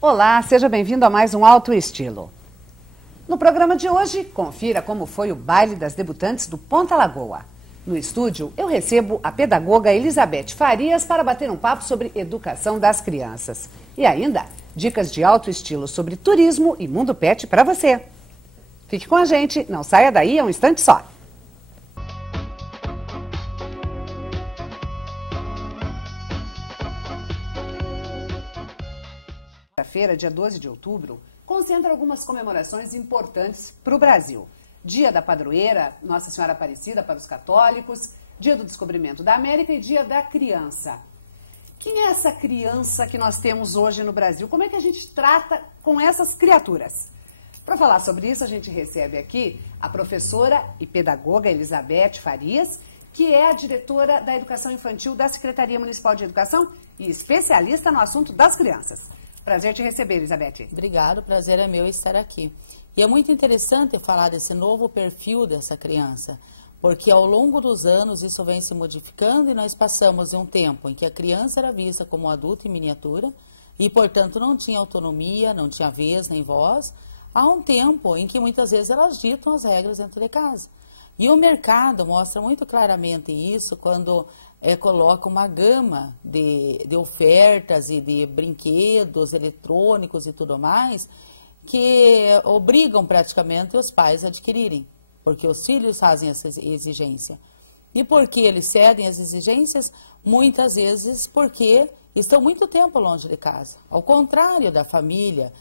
Olá, seja bem-vindo a mais um Alto Estilo. No programa de hoje, confira como foi o baile das debutantes do Ponta Lagoa. No estúdio, eu recebo a pedagoga Elizabeth Farias para bater um papo sobre educação das crianças. E ainda, dicas de alto estilo sobre turismo e mundo pet para você. Fique com a gente, não saia daí, é um instante só. Feira, dia 12 de outubro, concentra algumas comemorações importantes para o Brasil. Dia da Padroeira, Nossa Senhora Aparecida para os católicos, Dia do Descobrimento da América e Dia da Criança. Quem é essa criança que nós temos hoje no Brasil? Como é que a gente trata com essas criaturas? Para falar sobre isso, a gente recebe aqui a professora e pedagoga Elizabeth Farias, que é a diretora da Educação Infantil da Secretaria Municipal de Educação e especialista no assunto das crianças. Prazer te receber, Elizabeth. Obrigado, o prazer é meu estar aqui. E é muito interessante falar desse novo perfil dessa criança, porque ao longo dos anos isso vem se modificando e nós passamos de um tempo em que a criança era vista como um adulto em miniatura e, portanto, não tinha autonomia, não tinha vez nem voz, a um tempo em que muitas vezes elas ditam as regras dentro de casa. E o mercado mostra muito claramente isso quando coloca uma gama de ofertas e de brinquedos eletrônicos e tudo mais que obrigam praticamente os pais a adquirirem, porque os filhos fazem essa exigência. E por que eles cedem as exigências? Muitas vezes porque estão muito tempo longe de casa. Ao contrário da família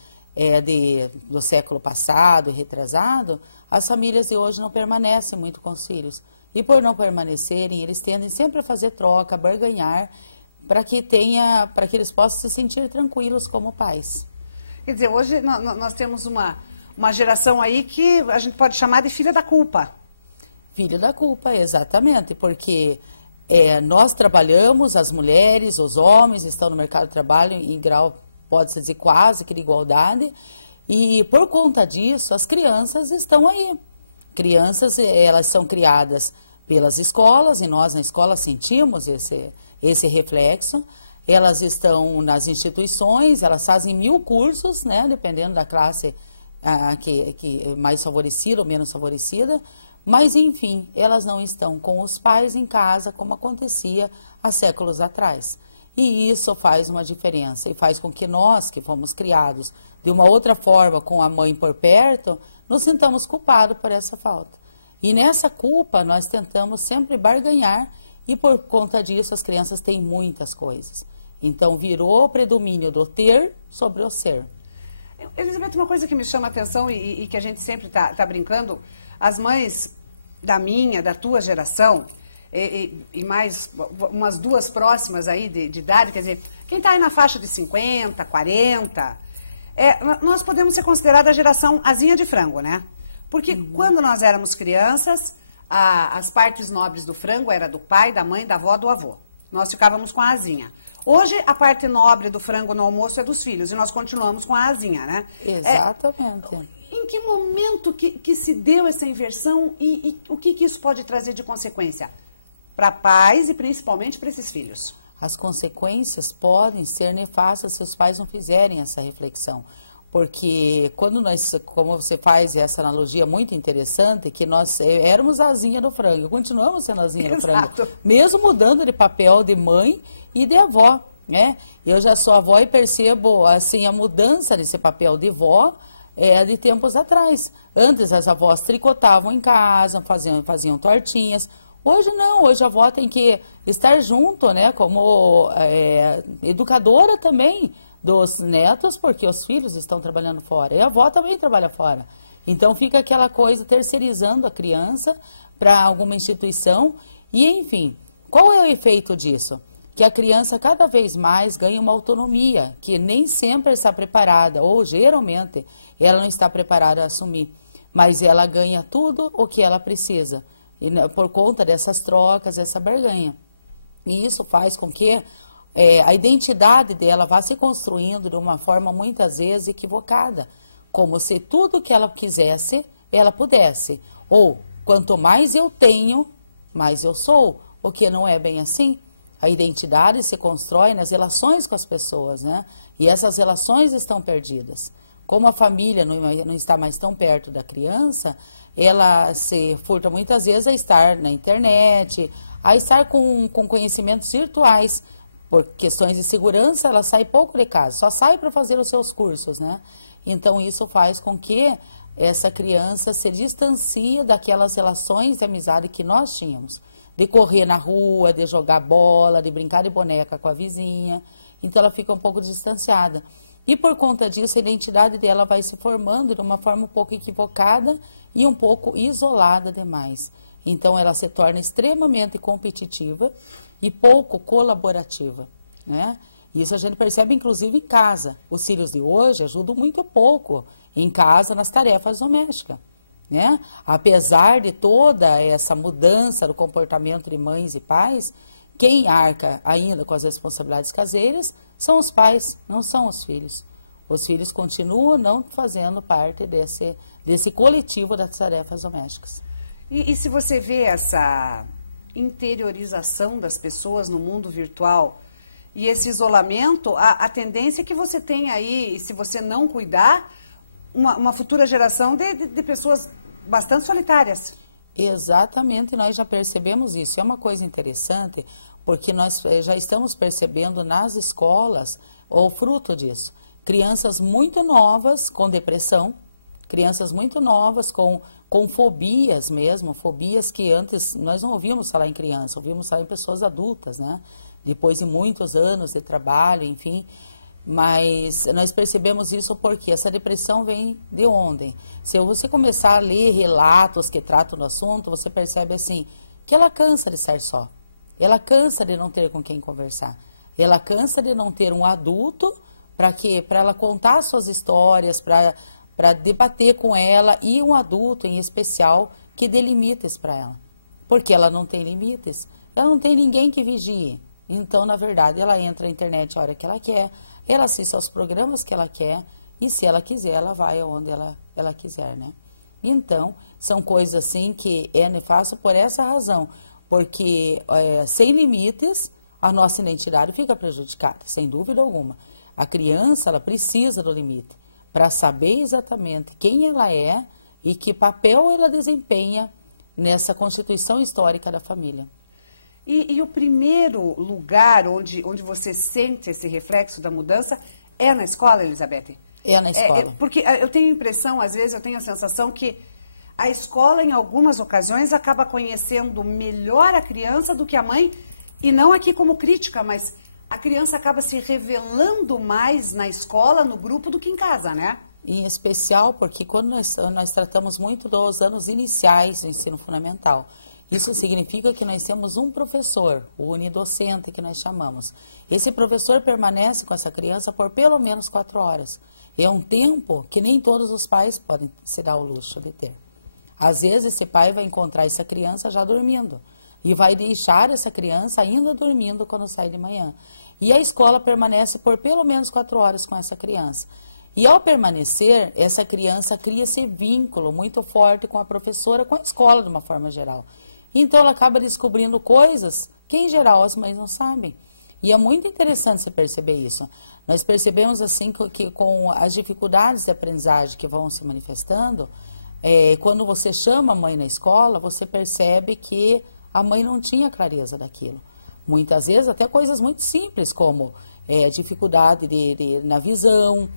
do século passado, retrasado, as famílias de hoje não permanecem muito com os filhos. E por não permanecerem, eles tendem sempre a fazer troca, a barganhar, para que eles possam se sentir tranquilos como pais. Quer dizer, hoje nós temos uma geração aí que a gente pode chamar de filha da culpa. Filho da culpa, exatamente, porque nós trabalhamos, as mulheres, os homens estão no mercado de trabalho em grau, pode-se dizer, quase que de igualdade, e por conta disso, as crianças estão aí. Crianças, elas são criadas pelas escolas, e nós na escola sentimos esse reflexo. Elas estão nas instituições, elas fazem 1000 cursos, né, dependendo da classe que é mais favorecida ou menos favorecida, mas, enfim, elas não estão com os pais em casa, como acontecia há séculos atrás. E isso faz uma diferença, e faz com que nós, que fomos criados de uma outra forma, com a mãe por perto, nos sintamos culpados por essa falta. E nessa culpa nós tentamos sempre barganhar e por conta disso as crianças têm muitas coisas. Então virou o predomínio do ter sobre o ser. Elizabeth, uma coisa que me chama a atenção e que a gente sempre tá brincando, as mães da minha, da tua geração e mais umas duas próximas aí de idade, quer dizer, quem está aí na faixa de 50, 40... nós podemos ser considerados a geração asinha de frango, né? Porque quando nós éramos crianças, as partes nobres do frango era do pai, da mãe, da avó, do avô. Nós ficávamos com a asinha. Hoje, a parte nobre do frango no almoço é dos filhos e nós continuamos com a asinha, né? Exatamente. Em que momento que se deu essa inversão e o que isso pode trazer de consequência para pais e principalmente para esses filhos? As consequências podem ser nefastas se os pais não fizerem essa reflexão. Porque quando como você faz essa analogia muito interessante, que nós éramos a asinha do frango, continuamos sendo a asinha do frango, mesmo mudando de papel de mãe e de avó, né? Eu já sou avó e percebo assim a mudança nesse papel de vó de tempos atrás. Antes as avós tricotavam em casa, faziam tortinhas. Hoje não, hoje a avó tem que estar junto, né, como educadora também dos netos, porque os filhos estão trabalhando fora, e a avó também trabalha fora. Então fica aquela coisa terceirizando a criança para alguma instituição e, enfim, qual é o efeito disso? Que a criança cada vez mais ganha uma autonomia, que nem sempre está preparada, ou geralmente ela não está preparada a assumir, mas ela ganha tudo o que ela precisa. E, por conta dessas trocas, essa barganha. E isso faz com que a identidade dela vá se construindo de uma forma muitas vezes equivocada, como se tudo que ela quisesse, ela pudesse. Ou, quanto mais eu tenho, mais eu sou, o que não é bem assim. A identidade se constrói nas relações com as pessoas, né? E essas relações estão perdidas. Como a família não está mais tão perto da criança, ela se furta muitas vezes a estar na internet, a estar com conhecimentos virtuais. Por questões de segurança, ela sai pouco de casa, só sai para fazer os seus cursos, né? Então, isso faz com que essa criança se distancie daquelas relações de amizade que nós tínhamos. De correr na rua, de jogar bola, de brincar de boneca com a vizinha. Então, ela fica um pouco distanciada. E por conta disso, a identidade dela vai se formando de uma forma um pouco equivocada e um pouco isolada demais. Então, ela se torna extremamente competitiva e pouco colaborativa, né? Isso a gente percebe, inclusive, em casa. Os filhos de hoje ajudam muito pouco em casa nas tarefas domésticas, né? Apesar de toda essa mudança do comportamento de mães e pais, quem arca ainda com as responsabilidades caseiras são os pais, não são os filhos. Os filhos continuam não fazendo parte desse coletivo das tarefas domésticas. E se você vê essa interiorização das pessoas no mundo virtual e esse isolamento, a tendência é que você tenha aí, e se você não cuidar, uma futura geração de pessoas bastante solitárias. Exatamente, nós já percebemos isso. É uma coisa interessante, porque nós já estamos percebendo nas escolas o fruto disso. Crianças muito novas com depressão, crianças muito novas com fobias mesmo, fobias que antes nós não ouvíamos falar em criança, ouvíamos falar em pessoas adultas, né? Depois de muitos anos de trabalho, enfim. Mas nós percebemos isso porque essa depressão vem de onde? Se você começar a ler relatos que tratam do assunto, você percebe assim, que ela cansa de estar só. Ela cansa de não ter com quem conversar. Ela cansa de não ter um adulto para ela contar suas histórias, para debater com ela, e um adulto em especial que dê limites para ela. Porque ela não tem limites, ela não tem ninguém que vigie. Então, na verdade, ela entra na internet a hora que ela quer, ela assiste aos programas que ela quer, e se ela quiser, ela vai aonde ela quiser, né? Então, são coisas assim que é nefasto por essa razão, porque sem limites, a nossa identidade fica prejudicada, sem dúvida alguma. A criança, ela precisa do limite, para saber exatamente quem ela é e que papel ela desempenha nessa constituição histórica da família. E o primeiro lugar onde você sente esse reflexo da mudança é na escola, Elizabeth? É na escola. Porque eu tenho a impressão, às vezes eu tenho a sensação que a escola, em algumas ocasiões, acaba conhecendo melhor a criança do que a mãe, e não aqui como crítica, mas a criança acaba se revelando mais na escola, no grupo, do que em casa, né? Em especial porque quando nós tratamos muito dos anos iniciais do ensino fundamental, isso significa que nós temos um professor, o unidocente que nós chamamos. Esse professor permanece com essa criança por pelo menos 4 horas. É um tempo que nem todos os pais podem se dar o luxo de ter. Às vezes esse pai vai encontrar essa criança já dormindo e vai deixar essa criança ainda dormindo quando sai de manhã. E a escola permanece por pelo menos 4 horas com essa criança. E ao permanecer, essa criança cria esse vínculo muito forte com a professora, com a escola de uma forma geral. Então ela acaba descobrindo coisas que em geral as mães não sabem. E é muito interessante você perceber isso. Nós percebemos assim que com as dificuldades de aprendizagem que vão se manifestando, quando você chama a mãe na escola, você percebe que a mãe não tinha clareza daquilo. Muitas vezes até coisas muito simples, como dificuldade na visão,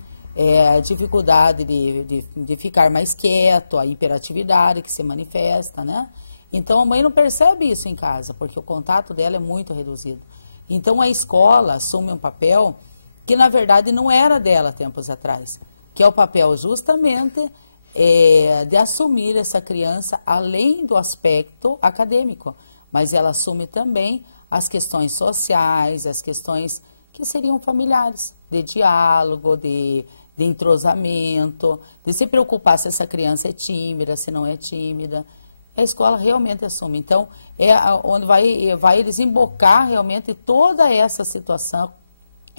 dificuldade de ficar mais quieto, a hiperatividade que se manifesta, né? Então a mãe não percebe isso em casa, porque o contato dela é muito reduzido. Então a escola assume um papel que na verdade não era dela tempos atrás, que é o papel justamente de assumir essa criança além do aspecto acadêmico, mas ela assume também as questões sociais, as questões que seriam familiares, de diálogo, de entrosamento, de se preocupar se essa criança é tímida, se não é tímida. A escola realmente assume. Então, onde vai desembocar realmente toda essa situação,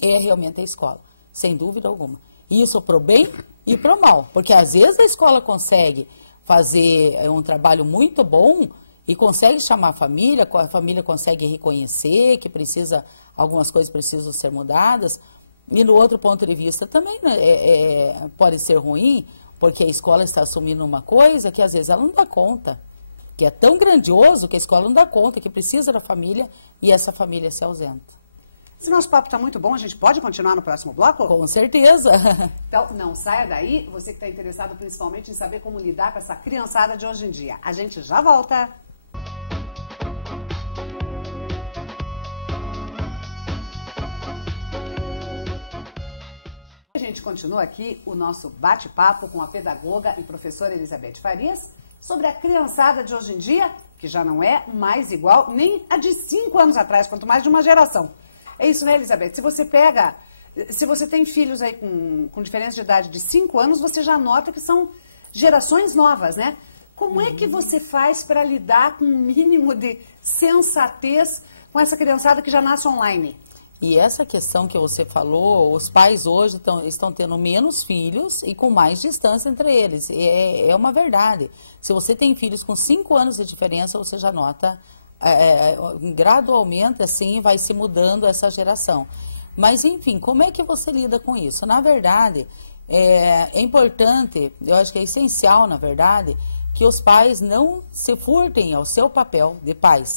realmente a escola, sem dúvida alguma. Isso para o bem e para o mal, porque às vezes a escola consegue fazer um trabalho muito bom e consegue chamar a família consegue reconhecer que algumas coisas precisam ser mudadas, e no outro ponto de vista também, né, pode ser ruim, porque a escola está assumindo uma coisa que às vezes ela não dá conta, que é tão grandioso que a escola não dá conta, que precisa da família e essa família se ausenta. Esse nosso papo está muito bom, a gente pode continuar no próximo bloco? Com certeza. Então, não saia daí, você que está interessado principalmente em saber como lidar com essa criançada de hoje em dia. A gente já volta. A gente continua aqui o nosso bate-papo com a pedagoga e professora Elizabeth Farias sobre a criançada de hoje em dia, que já não é mais igual nem a de 5 anos atrás, quanto mais de uma geração. É isso, né, Elizabeth? Se você tem filhos aí com diferença de idade de 5 anos, você já nota que são gerações novas, né? Como é que você faz para lidar com um mínimo de sensatez com essa criançada que já nasce online? E essa questão que você falou, os pais hoje estão tendo menos filhos e com mais distância entre eles. É uma verdade. Se você tem filhos com 5 anos de diferença, você já nota, gradualmente, assim, vai se mudando essa geração. Mas, enfim, como é que você lida com isso? Na verdade, é importante, eu acho que é essencial, na verdade, que os pais não se furtem ao seu papel de pais.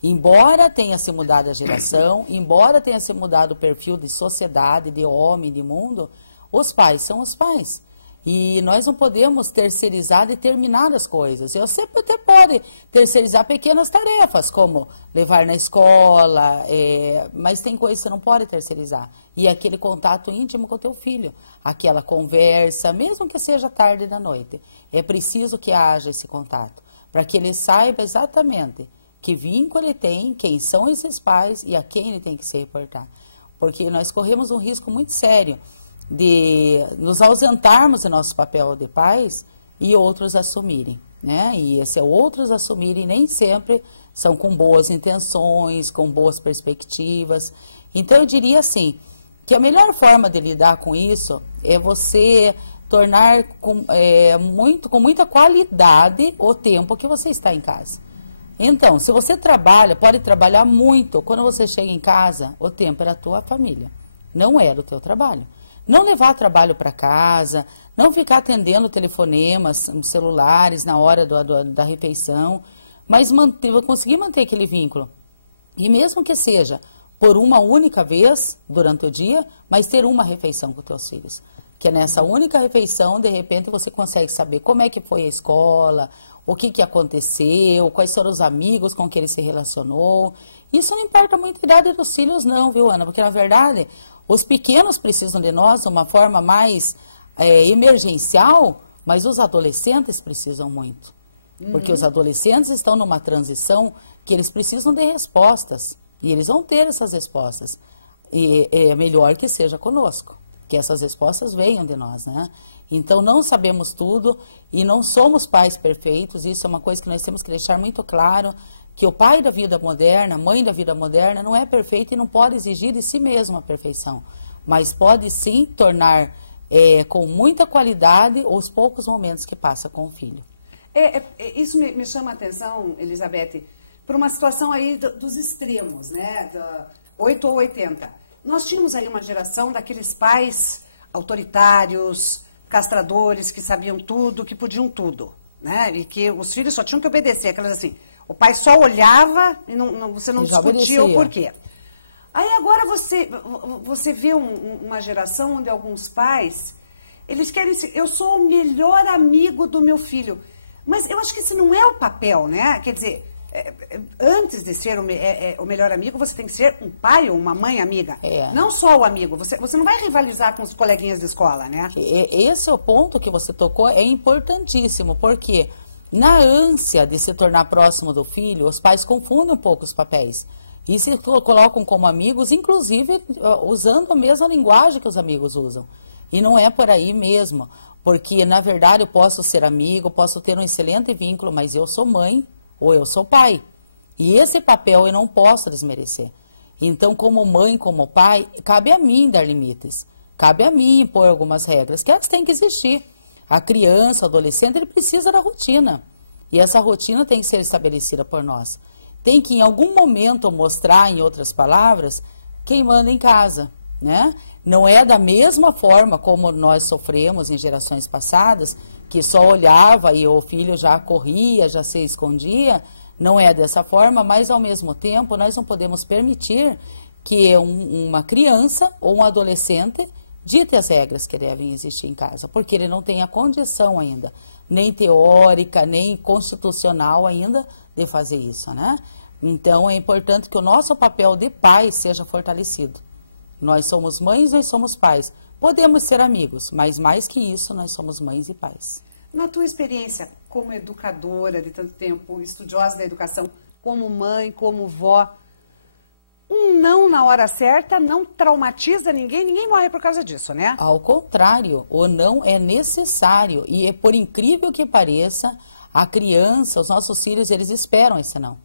Embora tenha se mudado a geração, embora tenha se mudado o perfil de sociedade, de homem, de mundo, os pais são os pais. E nós não podemos terceirizar determinadas coisas. Eu sempre até pode terceirizar pequenas tarefas, como levar na escola, mas tem coisas que você não pode terceirizar. E aquele contato íntimo com o teu filho, aquela conversa, mesmo que seja tarde da noite. É preciso que haja esse contato, para que ele saiba exatamente que vínculo ele tem, quem são esses pais e a quem ele tem que se reportar. Porque nós corremos um risco muito sério de nos ausentarmos do nosso papel de pais e outros assumirem, né? E esses outros assumirem nem sempre são com boas intenções, com boas perspectivas. Então eu diria assim, que a melhor forma de lidar com isso é você tornar com muita qualidade o tempo que você está em casa. Então, se você trabalha, pode trabalhar muito, quando você chega em casa, o tempo é da tua família, não é do teu trabalho. Não levar trabalho para casa, não ficar atendendo telefonemas, celulares na hora da refeição, mas conseguir manter aquele vínculo. E mesmo que seja por uma única vez durante o dia, mas ter uma refeição com os teus filhos. Que nessa única refeição, de repente, você consegue saber como é que foi a escola, o que aconteceu, quais foram os amigos com que ele se relacionou. Isso não importa muito a idade dos filhos não, viu, Ana? Porque, na verdade, os pequenos precisam de nós de uma forma mais emergencial, mas os adolescentes precisam muito. Porque os adolescentes estão numa transição que eles precisam de respostas. E eles vão ter essas respostas. E é melhor que seja conosco, que essas respostas venham de nós, né? Então, não sabemos tudo e não somos pais perfeitos. Isso é uma coisa que nós temos que deixar muito claro, que o pai da vida moderna, a mãe da vida moderna, não é perfeito e não pode exigir de si mesmo a perfeição. Mas pode sim tornar com muita qualidade os poucos momentos que passa com o filho. Isso me chama a atenção, Elizabeth, por uma situação aí dos extremos, né? 8 ou 80. Nós tínhamos aí uma geração daqueles pais autoritários, castradores, que sabiam tudo, que podiam tudo, né? E que os filhos só tinham que obedecer, aquelas assim, o pai só olhava e você não discutia o porquê. Aí agora você vê uma geração onde alguns pais, eles querem ser, eu sou o melhor amigo do meu filho, mas eu acho que esse não é o papel, né? Quer dizer, antes de ser o melhor amigo, você tem que ser um pai ou uma mãe amiga. Não só o amigo. Você não vai rivalizar com os coleguinhas de escola, né? Esse é o ponto que você tocou, é importantíssimo, porque na ânsia de se tornar próximo do filho, os pais confundem um pouco os papéis. E se colocam como amigos, inclusive usando a mesma linguagem que os amigos usam. E não é por aí mesmo, porque na verdade eu posso ser amigo, posso ter um excelente vínculo, mas eu sou mãe ou eu sou pai. E esse papel eu não posso desmerecer. Então, como mãe, como pai, cabe a mim dar limites. Cabe a mim impor algumas regras, que elas têm que existir. A criança, o adolescente, ele precisa da rotina. E essa rotina tem que ser estabelecida por nós. Tem que, em algum momento, mostrar, em outras palavras, quem manda em casa, né? Não é da mesma forma como nós sofremos em gerações passadas, que só olhava e o filho já corria, já se escondia. Não é dessa forma, mas, ao mesmo tempo, nós não podemos permitir que uma criança ou um adolescente dite as regras que devem existir em casa, porque ele não tem a condição ainda, nem teórica, nem constitucional ainda, de fazer isso, né? Então, é importante que o nosso papel de pai seja fortalecido. Nós somos mães, nós somos pais. Podemos ser amigos, mas mais que isso, nós somos mães e pais. Na tua experiência como educadora de tanto tempo, estudiosa da educação, como mãe, como vó, um não na hora certa não traumatiza ninguém, ninguém morre por causa disso, né? Ao contrário, o não é necessário e, por incrível que pareça, a criança, os nossos filhos, eles esperam esse não.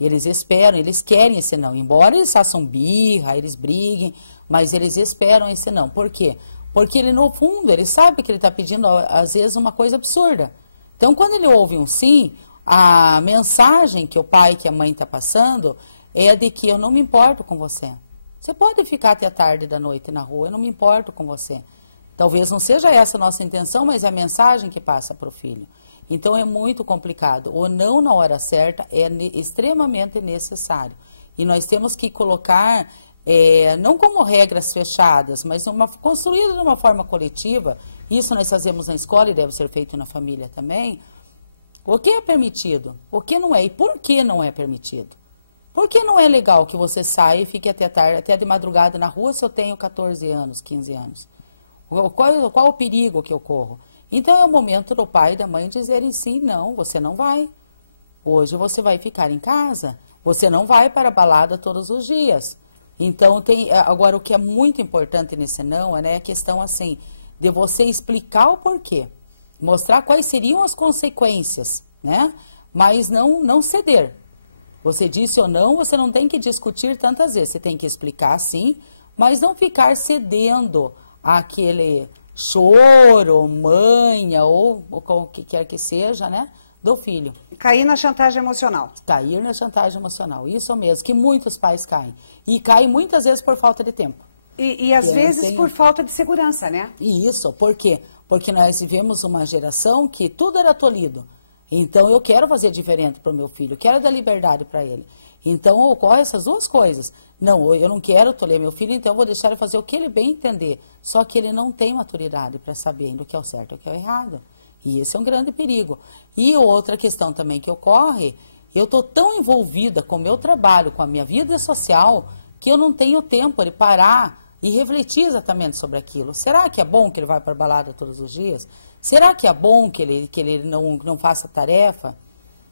Eles esperam, eles querem esse não. Embora eles façam birra, eles briguem, mas eles esperam esse não. Por quê? Porque ele, no fundo, ele sabe que ele está pedindo, às vezes, uma coisa absurda. Então, quando ele ouve um sim, a mensagem que o pai, que a mãe está passando é de que eu não me importo com você. Você pode ficar até a tarde da noite na rua, eu não me importo com você. Talvez não seja essa a nossa intenção, mas é a mensagem que passa para o filho. Então, é muito complicado. O não na hora certa é extremamente necessário. E nós temos que colocar, não como regras fechadas, mas construído de uma forma coletiva. Isso nós fazemos na escola e deve ser feito na família também. O que é permitido? O que não é? E por que não é permitido? Por que não é legal que você saia e fique até tarde, até de madrugada na rua se eu tenho 14 anos, 15 anos? Qual o perigo que eu corro? Então, é o momento do pai e da mãe dizerem sim, não, você não vai. Hoje você vai ficar em casa. Você não vai para a balada todos os dias. Então, agora, o que é muito importante nesse não é a questão, assim, de você explicar o porquê. Mostrar quais seriam as consequências, né? Mas não ceder. Você disse ou não, você não tem que discutir tantas vezes. Você tem que explicar sim, mas não ficar cedendo àquele choro, manha, ou o que quer que seja, né, do filho. Cair na chantagem emocional. Cair na chantagem emocional, isso mesmo, que muitos pais caem. E caem muitas vezes por falta de tempo. E às vezes por falta de segurança, né? Isso, por quê? Porque nós vivemos uma geração que tudo era tolhido. Então, eu quero fazer diferente para o meu filho, quero dar liberdade para ele. Então, ocorrem essas duas coisas. Não, eu não quero tolher meu filho, então eu vou deixar ele fazer o que ele bem entender. Só que ele não tem maturidade para saber ainda o que é o certo e o que é o errado. E esse é um grande perigo. E outra questão também que ocorre, eu estou tão envolvida com o meu trabalho, com a minha vida social, que eu não tenho tempo de parar e refletir exatamente sobre aquilo. Será que é bom que ele vá para a balada todos os dias? Será que é bom que ele não faça tarefa?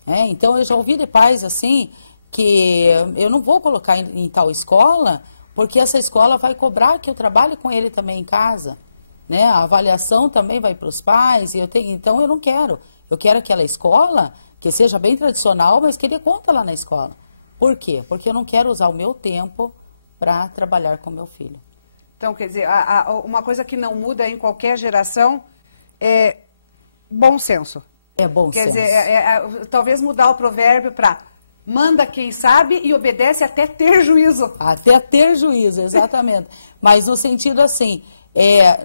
Então, eu já ouvi de pais assim, que eu não vou colocar em tal escola, porque essa escola vai cobrar que eu trabalhe com ele também em casa. Né? A avaliação também vai para os pais, então eu não quero. Eu quero aquela escola que seja bem tradicional, mas que dê conta lá na escola. Por quê? Porque eu não quero usar o meu tempo para trabalhar com meu filho. Então, quer dizer, uma coisa que não muda em qualquer geração é bom senso. É bom senso. Quer dizer, talvez mudar o provérbio para manda quem sabe e obedece até ter juízo. Até ter juízo, exatamente. Mas no sentido assim,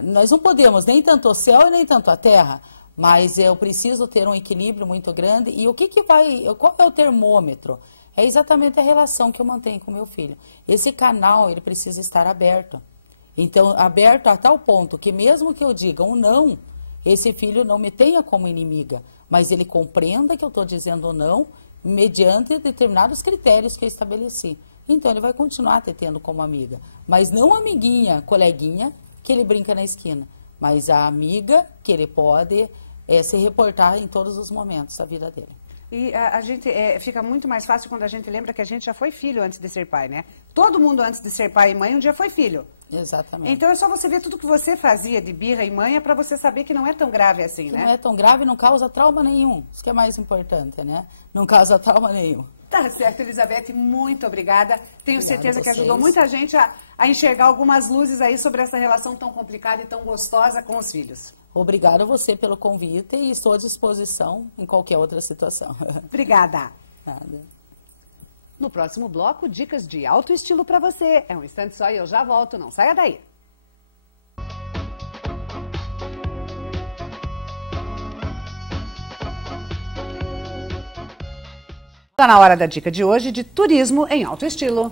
nós não podemos nem tanto o céu e nem tanto a terra, mas eu preciso ter um equilíbrio muito grande. E qual é o termômetro? É exatamente a relação que eu mantenho com meu filho. Esse canal, ele precisa estar aberto. Então, aberto a tal ponto que mesmo que eu diga um não, esse filho não me tenha como inimiga, mas ele compreenda que eu estou dizendo não mediante determinados critérios que eu estabeleci. Então, ele vai continuar te tendo como amiga, mas não amiguinha, coleguinha, que ele brinca na esquina, mas a amiga que ele pode se reportar em todos os momentos da vida dele. E a gente fica muito mais fácil quando a gente lembra que a gente já foi filho antes de ser pai, né? Todo mundo antes de ser pai e mãe um dia foi filho. Exatamente. Então é só você ver tudo que você fazia de birra e manha para você saber que não é tão grave assim, né? Não é tão grave e não causa trauma nenhum. Isso que é mais importante, né? Não causa trauma nenhum. Tá Tá certo, Elizabeth, muito obrigada. Tenho certeza que ajudou vocês. muita gente a enxergar algumas luzes aí sobre essa relação tão complicada e tão gostosa com os filhos. Obrigada a você pelo convite e estou à disposição em qualquer outra situação. Obrigada. Nada. No próximo bloco, dicas de alto estilo para você. É um instante só e eu já volto, não saia daí. Está na hora da dica de hoje de turismo em alto estilo.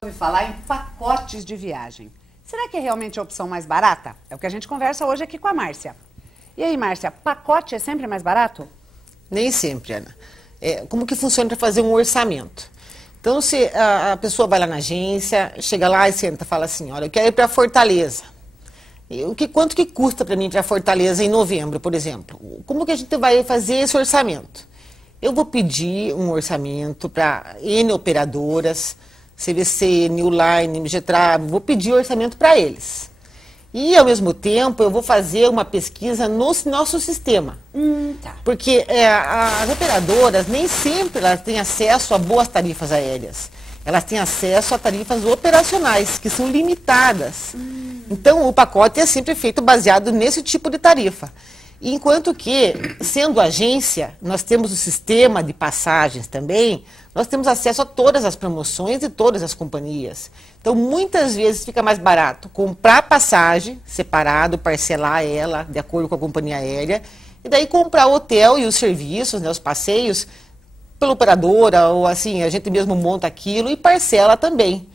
Ouvi falar em pacotes de viagem. Será que é realmente a opção mais barata? É o que a gente conversa hoje aqui com a Márcia. E aí, Márcia, pacote é sempre mais barato? Nem sempre, Ana. Como que funciona para fazer um orçamento? Então, se a pessoa vai lá na agência, chega lá e senta e fala assim, olha, eu quero ir para Fortaleza. Quanto que custa para mim ir para Fortaleza em novembro, por exemplo? Como que a gente vai fazer esse orçamento? Eu vou pedir um orçamento para N operadoras, CVC, New Line, MGTravel, vou pedir orçamento para eles. E, ao mesmo tempo, eu vou fazer uma pesquisa no nosso sistema. Tá. Porque as operadoras nem sempre elas têm acesso a boas tarifas aéreas. Elas têm acesso a tarifas operacionais, que são limitadas. Então, o pacote é sempre feito baseado nesse tipo de tarifa. Enquanto que, sendo agência, nós temos o sistema de passagens também, nós temos acesso a todas as promoções de todas as companhias. Então, muitas vezes fica mais barato comprar passagem separado, parcelar ela de acordo com a companhia aérea, e daí comprar o hotel e os serviços, né, os passeios, pela operadora, ou assim, a gente mesmo monta aquilo e parcela também.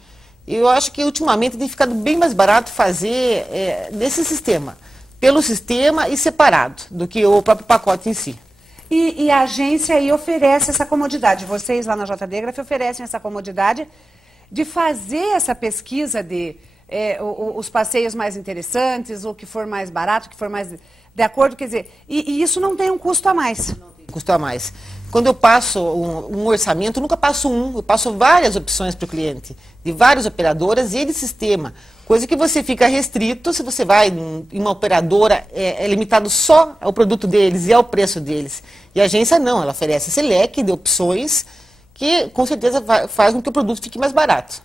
E eu acho que ultimamente tem ficado bem mais barato fazer nesse sistema, pelo sistema e separado, do que o próprio pacote em si. E a agência aí oferece essa comodidade. Vocês lá na JD Graph oferecem essa comodidade de fazer essa pesquisa de os passeios mais interessantes, o que for mais barato, o que for mais de acordo, quer dizer, e isso não tem um custo a mais. Não tem custo a mais. Quando eu passo um orçamento, eu nunca passo eu passo várias opções para o cliente, de várias operadoras e de sistema. Coisa que você fica restrito, se você vai em uma operadora, é limitado só ao produto deles e ao preço deles. E a agência não, ela oferece esse leque de opções que com certeza faz com que o produto fique mais barato.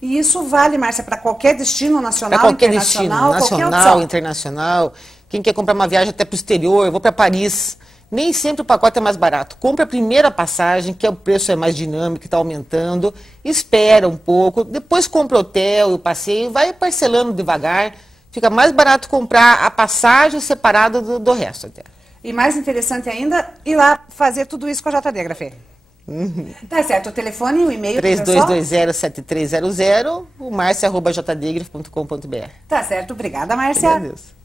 E isso vale, Márcia, para qualquer destino nacional, para qualquer destino, nacional, qualquer internacional. Quem quer comprar uma viagem até para o exterior, eu vou para Paris. Nem sempre o pacote é mais barato. Compre a primeira passagem, que o preço é mais dinâmico, está aumentando. Espera um pouco, depois compra o hotel e o passeio, vai parcelando devagar. Fica mais barato comprar a passagem separada do resto até. E mais interessante ainda, ir lá fazer tudo isso com a JD Graph. Tá certo, o telefone e o e-mail. 3220-7300, o marcia@jdgraph.com.br. Tá certo, obrigada, Márcia. Agradeço.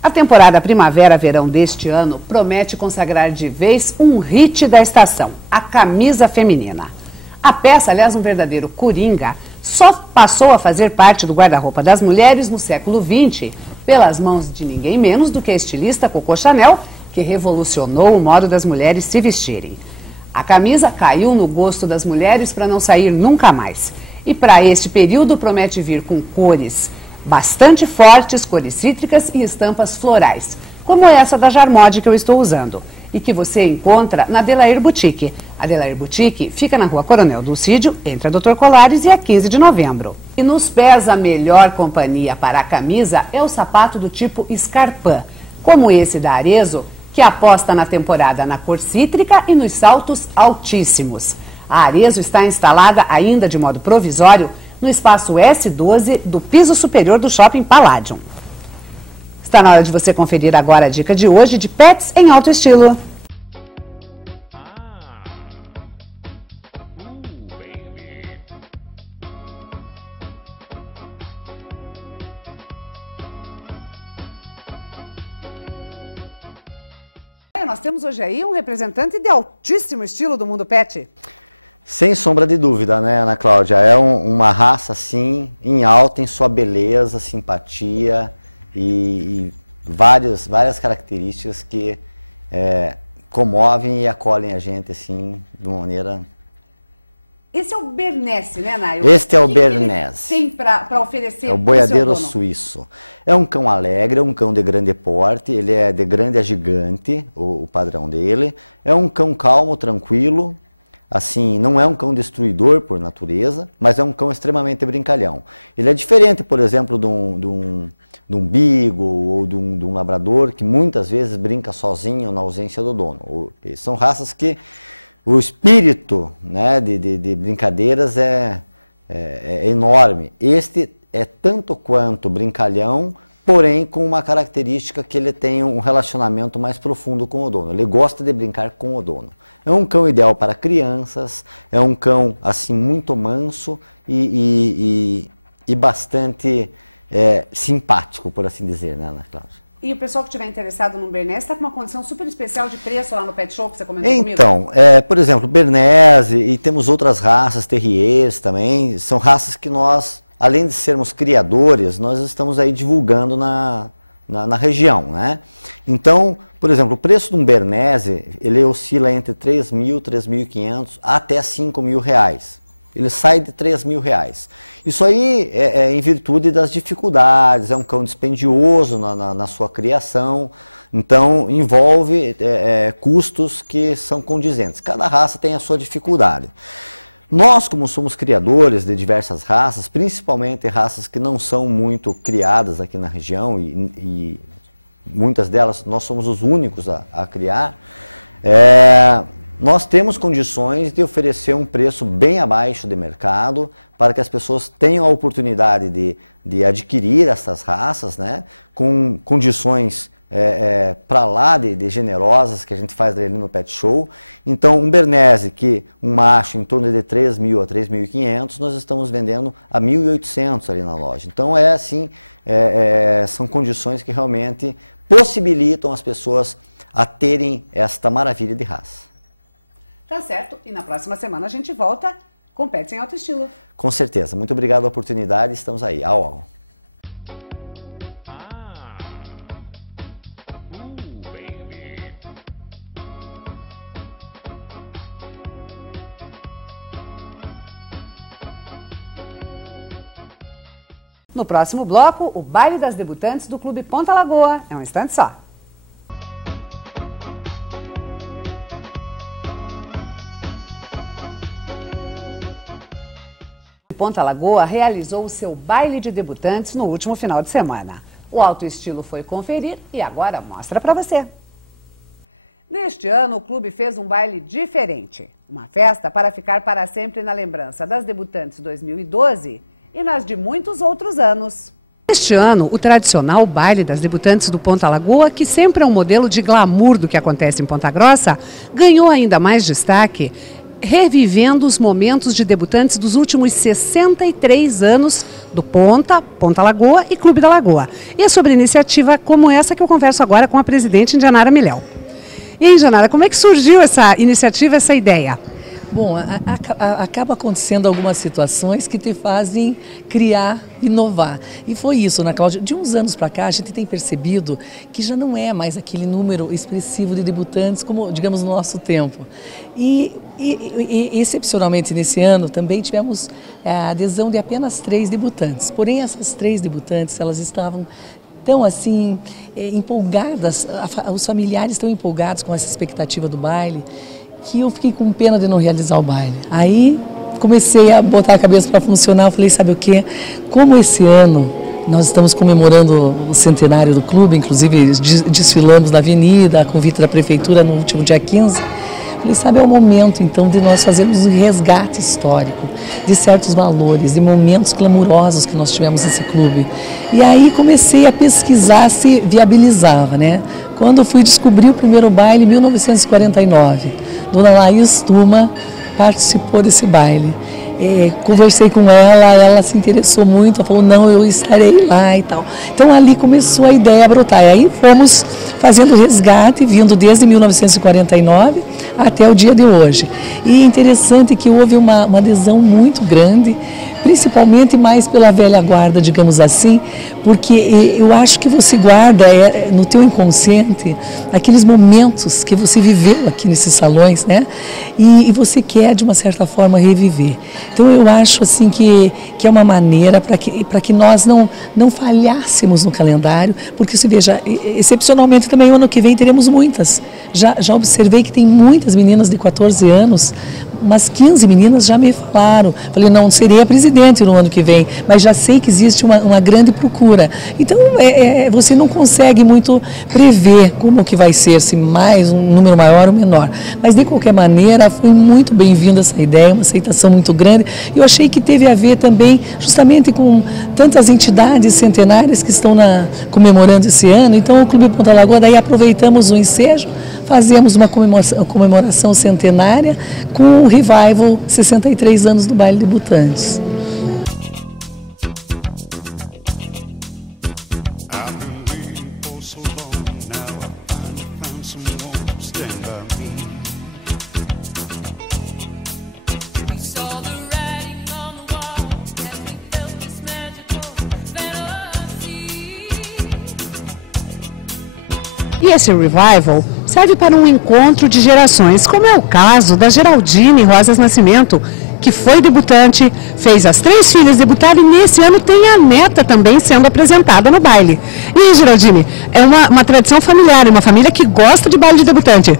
A temporada primavera-verão deste ano promete consagrar de vez um hit da estação, a camisa feminina. A peça, aliás, um verdadeiro coringa, só passou a fazer parte do guarda-roupa das mulheres no século XX, pelas mãos de ninguém menos do que a estilista Coco Chanel, que revolucionou o modo das mulheres se vestirem. A camisa caiu no gosto das mulheres para não sair nunca mais. E para este período promete vir com cores bastante fortes, cores cítricas e estampas florais, como essa da Jarmode que eu estou usando, e que você encontra na Delair Boutique. A Delair Boutique fica na Rua Coronel Dulcídio, entre a Dr. Colares e a 15 de novembro. E nos pés a melhor companhia para a camisa é o sapato do tipo Scarpin, como esse da Arezzo, que aposta na temporada na cor cítrica e nos saltos altíssimos. A Arezzo está instalada ainda de modo provisório no espaço S12 do piso superior do Shopping Palladium. Está na hora de você conferir agora a dica de hoje de pets em alto estilo. Nós temos hoje aí um representante de altíssimo estilo do mundo pet. Sem sombra de dúvida, né, Ana Cláudia? É uma raça, assim, em alta em sua beleza, simpatia e várias características que comovem e acolhem a gente, assim, de uma maneira... Esse é o Bernese, né, Nayo? Esse é o Bernese. Tem para oferecer... É o boiadeiro suíço. É um cão alegre, é um cão de grande porte, ele é de grande a gigante, o padrão dele. É um cão calmo, tranquilo, assim, não é um cão destruidor por natureza, mas é um cão extremamente brincalhão. Ele é diferente, por exemplo, de um beagle ou de um labrador, que muitas vezes brinca sozinho na ausência do dono. São raças que o espírito, né, de brincadeiras é enorme. Esse é tanto quanto brincalhão, porém com uma característica que ele tem um relacionamento mais profundo com o dono. Ele gosta de brincar com o dono. É um cão ideal para crianças, é um cão assim muito manso e bastante simpático, por assim dizer, né, Ana Cláudia? E o pessoal que estiver interessado no Bernese está com uma condição super especial de preço lá no Pet Show, que você comentou comigo? Então, por exemplo, Bernese, e temos outras raças, terriers também, são raças que nós, além de sermos criadores, nós estamos aí divulgando na região, né? Então, por exemplo, o preço de um Bernese, ele oscila entre R$3.000, R$3.500 até R$5.000. Ele sai de R$3.000. Isso aí é em virtude das dificuldades, é um cão dispendioso na sua criação, então envolve custos que são condizentes. Cada raça tem a sua dificuldade. Nós, como somos criadores de diversas raças, principalmente raças que não são muito criadas aqui na região, e muitas delas nós somos os únicos a criar, nós temos condições de oferecer um preço bem abaixo de mercado, para que as pessoas tenham a oportunidade de adquirir essas raças, né, com condições para lá de generosas que a gente faz ali no Pet Show. Então, um Bernese, que um macho em torno de R$3.000 a R$3.500, nós estamos vendendo a R$1.800 ali na loja. Então, assim, são condições que realmente possibilitam as pessoas a terem esta maravilha de raça. Tá certo. E na próxima semana a gente volta com Pets em Alto Estilo. Com certeza. Muito obrigado pela oportunidade. Estamos aí. Baby. No próximo bloco, o baile das debutantes do Clube Ponta Lagoa. É um instante só. Ponta Lagoa realizou o seu baile de debutantes no último final de semana. O Alto Estilo foi conferir e agora mostra para você. Neste ano, o clube fez um baile diferente. Uma festa para ficar para sempre na lembrança das debutantes 2012 e nas de muitos outros anos. Este ano, o tradicional baile das debutantes do Ponta Lagoa, que sempre é um modelo de glamour do que acontece em Ponta Grossa, ganhou ainda mais destaque, revivendo os momentos de debutantes dos últimos 63 anos do Ponta Lagoa e Clube da Lagoa. E é sobre iniciativa como essa que eu converso agora com a presidente Indianara Miléu. E aí, Indianara, como é que surgiu essa iniciativa, essa ideia? Bom, acaba acontecendo algumas situações que te fazem criar, inovar. E foi isso, Ana Cláudia. De uns anos para cá, a gente tem percebido que já não é mais aquele número expressivo de debutantes como, digamos, no nosso tempo. E excepcionalmente nesse ano também tivemos a adesão de apenas 3 debutantes. Porém, essas 3 debutantes, elas estavam tão assim empolgadas, os familiares estão empolgados com essa expectativa do baile, que eu fiquei com pena de não realizar o baile. Aí comecei a botar a cabeça para funcionar, eu falei, sabe o quê? Como esse ano nós estamos comemorando o centenário do clube, inclusive desfilamos na avenida, a convite da prefeitura no último dia 15, falei, sabe, é o momento então de nós fazermos um resgate histórico de certos valores, de momentos glamurosos que nós tivemos nesse clube. E aí comecei a pesquisar se viabilizava, né? Quando eu fui descobrir o primeiro baile, em 1949, Dona Laís Tuma participou desse baile. Conversei com ela se interessou muito, ela falou, não, eu estarei lá e tal. Então ali começou a ideia a brotar. E aí fomos fazendo resgate, vindo desde 1949 até o dia de hoje. E é interessante que houve uma adesão muito grande, principalmente mais pela velha guarda, digamos assim, porque eu acho que você guarda no teu inconsciente aqueles momentos que você viveu aqui nesses salões, né? E você quer, de uma certa forma, reviver. Então eu acho assim que é uma maneira para que nós não falhássemos no calendário, porque se veja, excepcionalmente também o ano que vem teremos muitas. Já observei que tem muitas meninas de 14 anos, umas 15 meninas já me falaram. Falei, não serei a presidente no ano que vem, mas já sei que existe uma grande procura. Então, você não consegue muito prever como que vai ser, se mais um número maior ou menor. Mas, de qualquer maneira, foi muito bem-vinda essa ideia, uma aceitação muito grande. E eu achei que teve a ver também, justamente com tantas entidades centenárias que estão comemorando esse ano. Então, o Clube Ponta Lagoa, daí aproveitamos o ensejo, fazemos uma comemoração centenária com o Revival 63 anos do Baile Debutantes. E esse revival serve para um encontro de gerações, como é o caso da Geraldine Rosas Nascimento, que foi debutante, fez as 3 filhas debutarem e nesse ano tem a neta também sendo apresentada no baile. E aí, Geraldine, é uma tradição familiar, uma família que gosta de baile de debutante?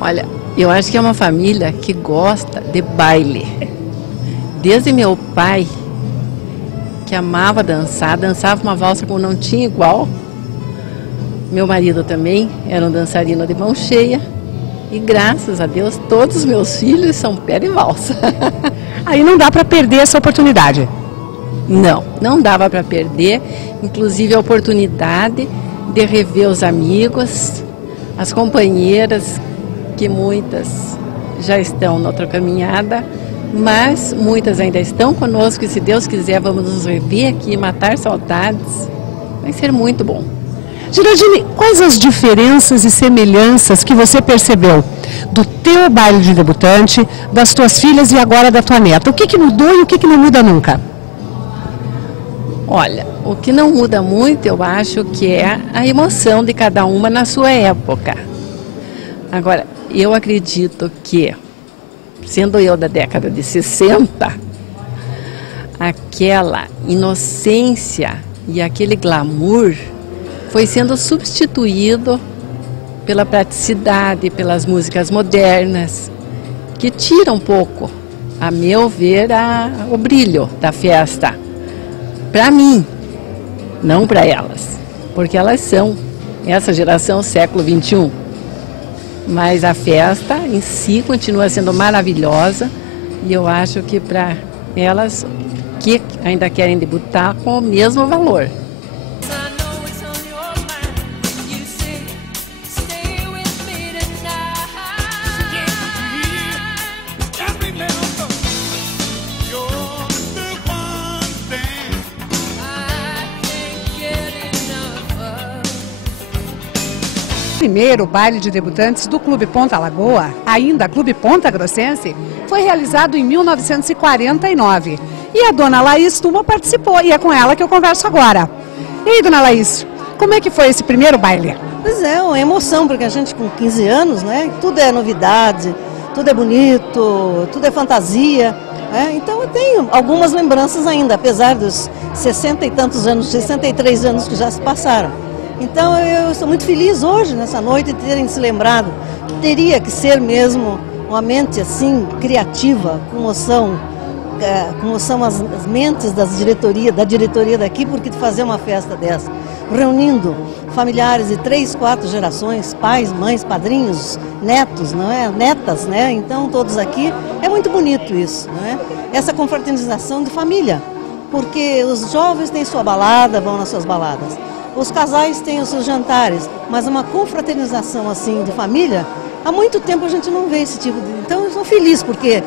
Olha, eu acho que é uma família que gosta de baile. Desde meu pai, que amava dançar, dançava uma valsa como não tinha igual. Meu marido também era um dançarino de mão cheia e graças a Deus todos os meus filhos são pé de valsa. Aí não dá para perder essa oportunidade? Não dava para perder, inclusive a oportunidade de rever os amigos, as companheiras, que muitas já estão na outra caminhada, mas muitas ainda estão conosco e se Deus quiser vamos nos rever aqui, matar saudades, vai ser muito bom. Geraldine, quais as diferenças e semelhanças que você percebeu do teu baile de debutante, das tuas filhas e agora da tua neta? O que mudou e o que não muda nunca? Olha, o que não muda muito eu acho que é a emoção de cada uma na sua época. Agora, eu acredito que, sendo eu da década de 60, aquela inocência e aquele glamour foi sendo substituído pela praticidade, pelas músicas modernas, que tiram um pouco, a meu ver, o brilho da festa. Para mim, não para elas, porque elas são essa geração século XXI. Mas a festa em si continua sendo maravilhosa e eu acho que para elas que ainda querem debutar com o mesmo valor. O primeiro baile de debutantes do Clube Ponta Lagoa, ainda Clube Ponta Grossense, foi realizado em 1949. E a dona Laís Tuma participou e é com ela que eu converso agora. E aí, dona Laís, como é que foi esse primeiro baile? Pois é, uma emoção, porque a gente com 15 anos, né, tudo é novidade, tudo é bonito, tudo é fantasia. Então eu tenho algumas lembranças ainda, apesar dos 60 e tantos anos, 63 anos que já se passaram. Então eu estou muito feliz hoje, nessa noite, de terem se lembrado que teria que ser mesmo uma mente assim, criativa, com são as mentes da diretoria daqui, porque fazer uma festa dessa, reunindo familiares de 3, 4 gerações, pais, mães, padrinhos, netos, não é? Netas, né? Então todos aqui, é muito bonito isso, não é? Essa confraternização de família, porque os jovens têm sua balada, vão nas suas baladas. Os casais têm os seus jantares, mas uma confraternização assim de família, há muito tempo a gente não vê esse tipo de... Então eu estou feliz porque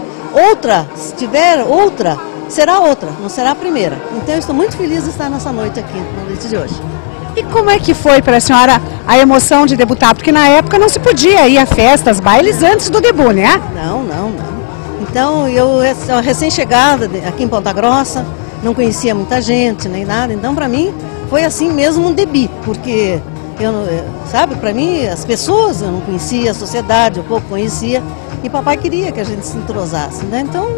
se tiver outra, será outra, não será a primeira. Então eu estou muito feliz de estar nessa noite aqui, na noite de hoje. E como é que foi para a senhora a emoção de debutar? Porque na época não se podia ir a festas, bailes antes do debut, né? Não. Então, eu recém-chegada aqui em Ponta Grossa, não conhecia muita gente, nem nada. Então, para mim, foi assim mesmo um debut, porque, sabe, para mim, as pessoas eu não conhecia, a sociedade eu pouco conhecia, e papai queria que a gente se entrosasse, né? Então,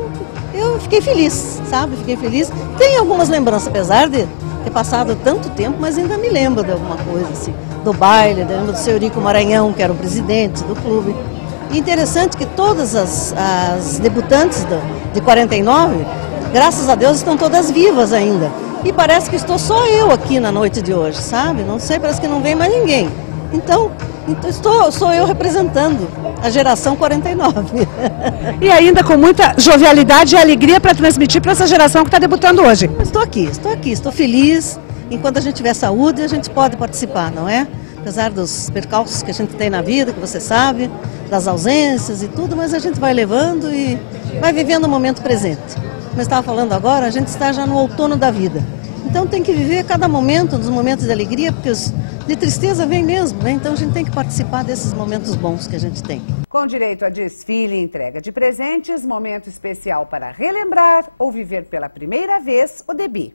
eu fiquei feliz, sabe? Fiquei feliz. Tem algumas lembranças, apesar de ter passado tanto tempo, mas ainda me lembro de alguma coisa, assim, do baile, lembro do seu Eurico Maranhão, que era o presidente do clube. E interessante que todas as debutantes de 49, graças a Deus, estão todas vivas ainda. E parece que estou só eu aqui na noite de hoje, sabe? Não sei, parece que não vem mais ninguém. Então sou eu representando a geração 49. E ainda com muita jovialidade e alegria para transmitir para essa geração que está debutando hoje. Estou feliz. Enquanto a gente tiver saúde, a gente pode participar, não é? Apesar dos percalços que a gente tem na vida, que você sabe, das ausências e tudo, mas a gente vai levando e vai vivendo o momento presente. Como eu estava falando agora, a gente está já no outono da vida. Então tem que viver cada momento, nos momentos de alegria, porque os de tristeza vem mesmo, né? Então a gente tem que participar desses momentos bons que a gente tem. Com direito a desfile e entrega de presentes, momento especial para relembrar ou viver pela primeira vez o debut.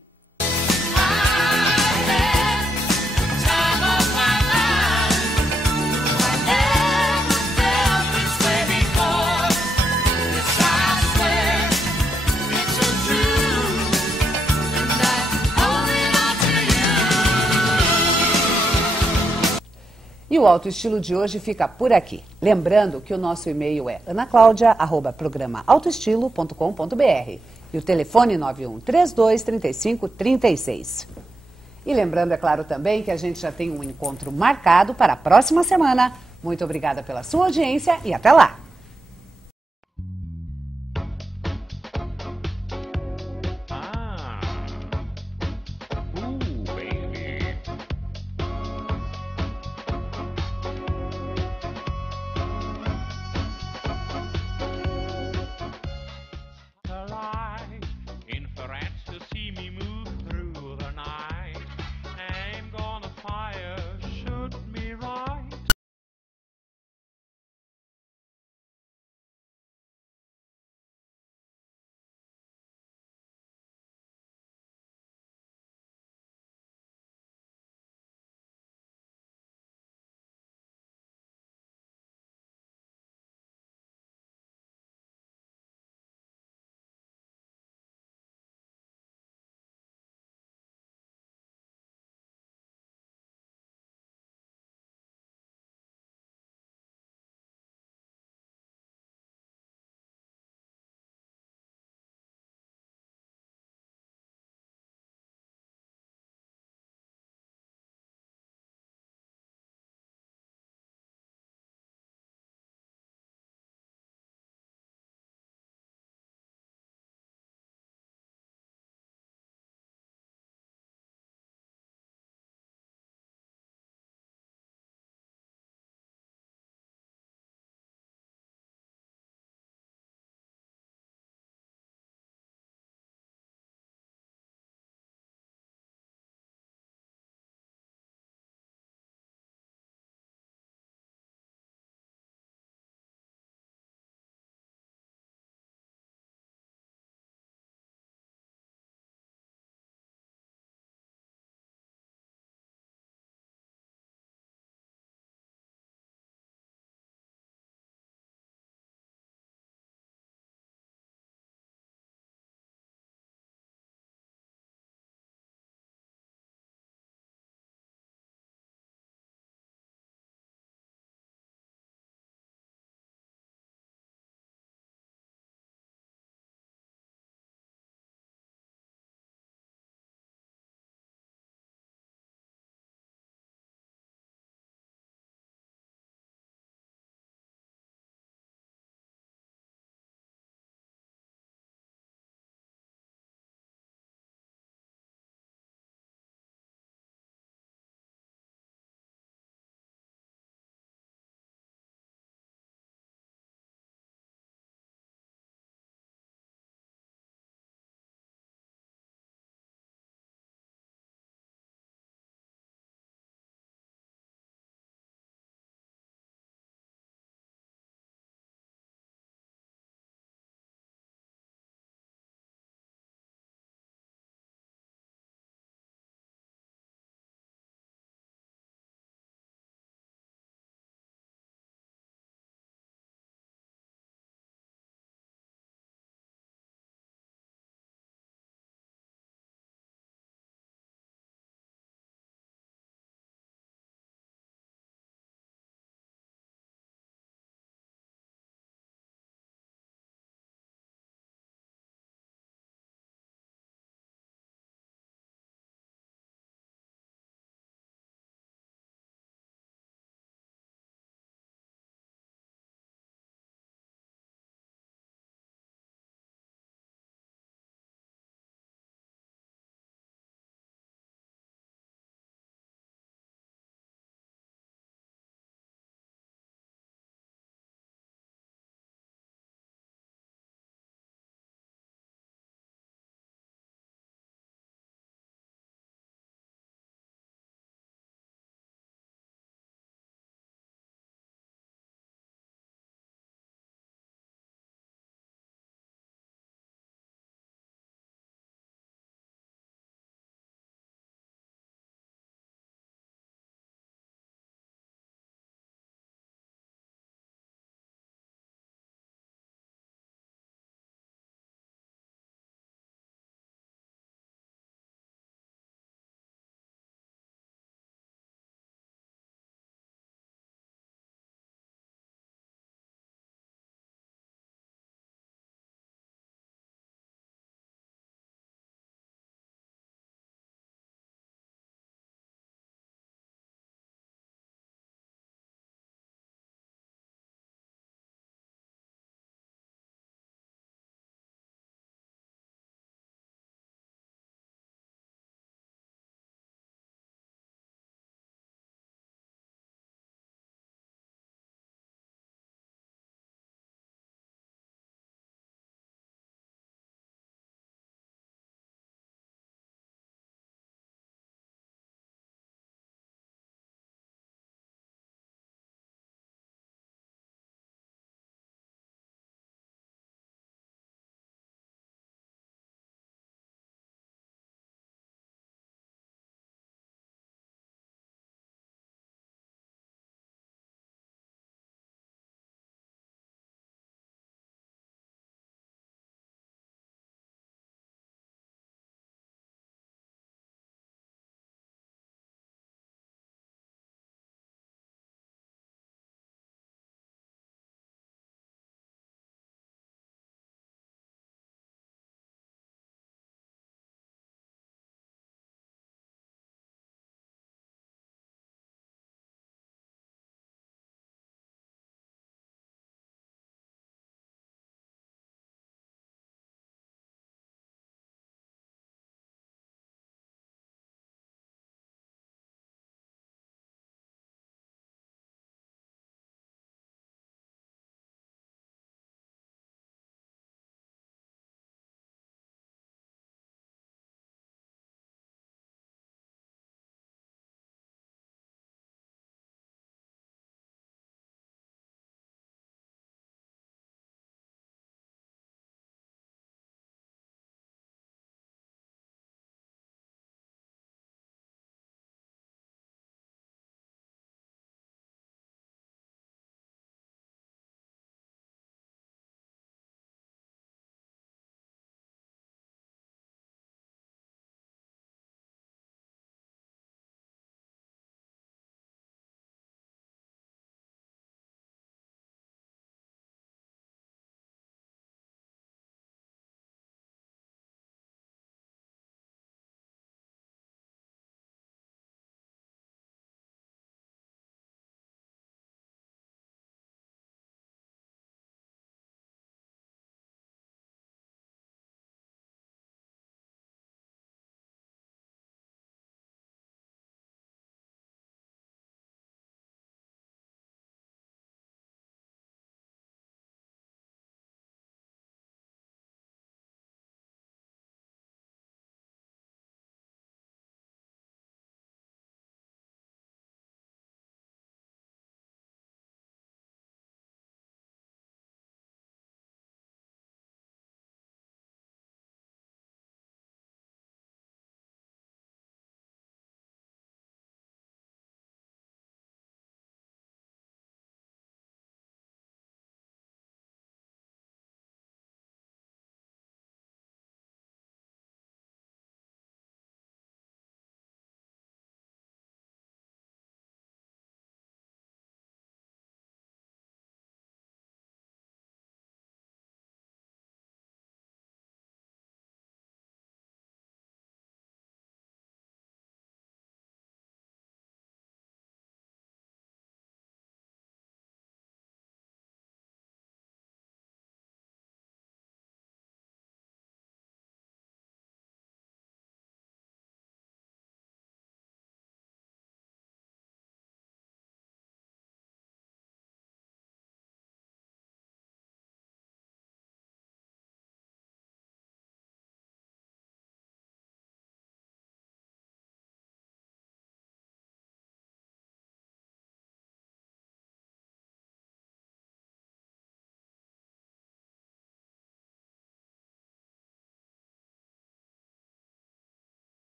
E o Alto Estilo de hoje fica por aqui. Lembrando que o nosso e-mail é anaclaudia@programaautoestilo.com.br e o telefone 91 32 35 36. E lembrando, é claro, também que a gente já tem um encontro marcado para a próxima semana. Muito obrigada pela sua audiência e até lá!